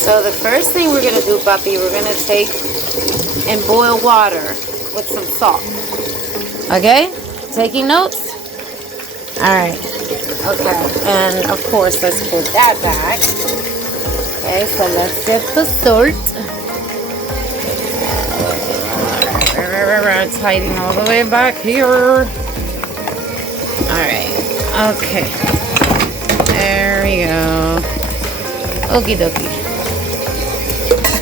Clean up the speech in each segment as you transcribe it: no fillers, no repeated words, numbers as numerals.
So the first thing we're gonna do, Puppy, we're gonna take and boil water with some salt. Okay? Taking notes? Alright. Okay. And of course, let's put that back. Okay, so let's get the salt. It's hiding all the way back here. Alright. Okay. There we go. Okie dokie.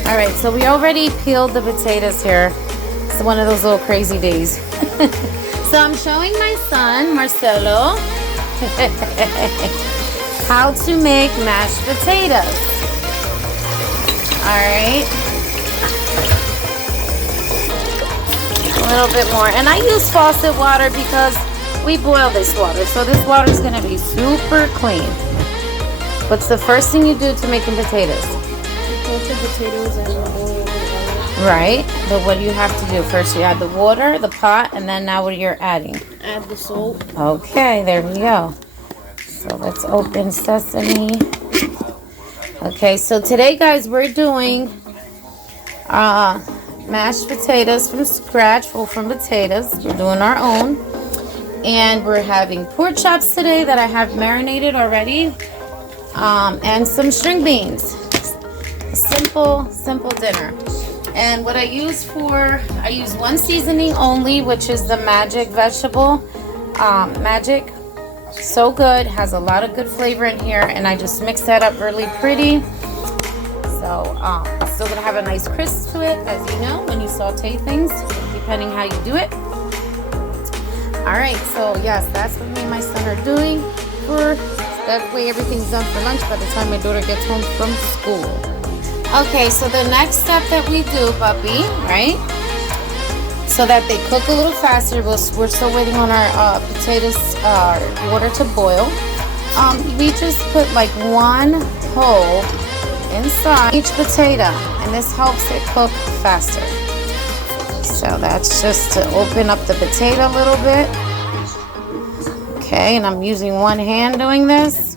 Alright, so we already peeled the potatoes here. It's one of those little crazy days. So I'm showing my son, Marcelo, how to make mashed potatoes. Alright. A little bit more. And I use faucet water because we boil this water. So this water is going to be super clean. What's the first thing you do to making potatoes? Put the potatoes and boil the water. Right, but what do you have to do? First you add the water, the pot, and then now what you're adding? Add the salt. Okay, there we go. So let's open sesame. Okay, so today, guys, we're doing mashed potatoes from scratch, full from potatoes. We're doing our own. And we're having pork chops today that I have marinated already. And some string beans. A simple dinner. And what I use one seasoning only, which is the Magic vegetable. Magic, so good, has a lot of good flavor in here, and I just mix that up really pretty. So it's still gonna have a nice crisp to it, as you know, when you saute things, depending how you do it. All right, so yes, that's what me and my son are doing. That way everything's done for lunch by the time my daughter gets home from school. Okay, so the next step that we do, Puppy, right? So that they cook a little faster, we're still waiting on our potatoes, water to boil. We just put like one hole inside each potato, and this helps it cook faster. So that's just to open up the potato a little bit. Okay, and I'm using one hand doing this.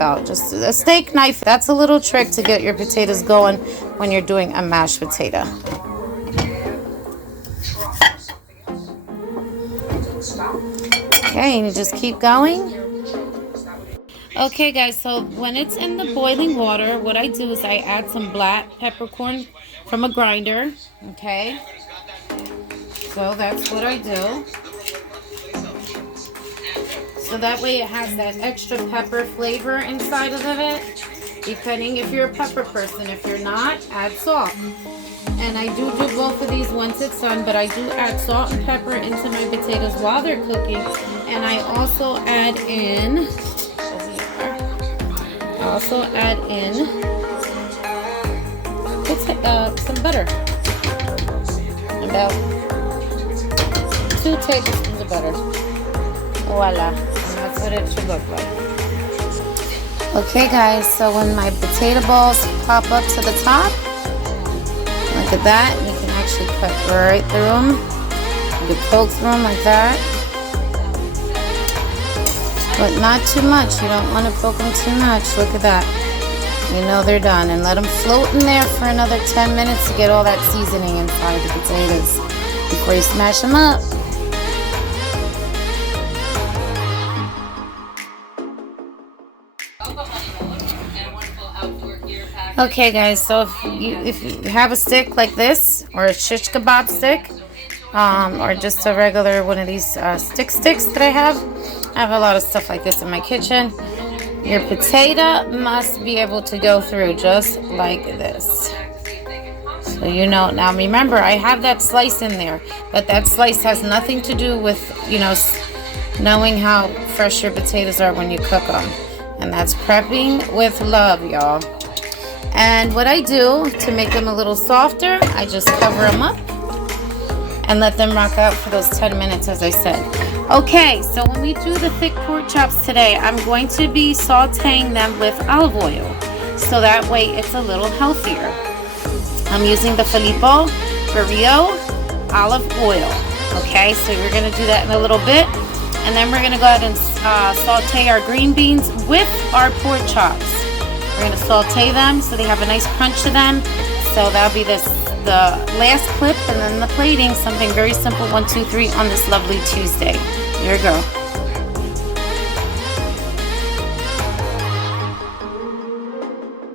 Out just a steak knife. That's a little trick to get your potatoes going when you're doing a mashed potato. Okay, and you just keep going. Okay, guys, so when it's in the boiling water, what I do is I add some black peppercorn from a grinder. Okay, so that's what I do. So that way it has that extra pepper flavor inside of it, depending if you're a pepper person. If you're not, add salt. And I do both of these once it's done, but I do add salt and pepper into my potatoes while they're cooking. And I also add in, some butter. About 2 tablespoons of butter. Voila. That's what it should look like. Okay, guys, so when my potato balls pop up to the top, look at that. You can actually cut right through them. You can poke through them like that. But not too much. You don't want to poke them too much. Look at that. You know they're done. And let them float in there for another 10 minutes to get all that seasoning inside the potatoes before you smash them up. Okay, guys, so if you have a stick like this, or a shish kebab stick, or just a regular one of these sticks that I have a lot of stuff like this in my kitchen. Your potato must be able to go through just like this. So you know, now remember, I have that slice in there, but that slice has nothing to do with, you know, knowing how fresh your potatoes are when you cook them. And that's prepping with love, y'all. And what I do to make them a little softer, I just cover them up and let them rock out for those 10 minutes, as I said. Okay, so when we do the thick pork chops today, I'm going to be sauteing them with olive oil, so that way it's a little healthier. I'm using the Filippo Barrio olive oil. Okay, so we're going to do that in a little bit. And then we're gonna go ahead and saute our green beans with our pork chops. We're gonna saute them so they have a nice crunch to them. So that'll be the last clip, and then the plating, something very simple, 1, 2, 3 on this lovely Tuesday. Here we go.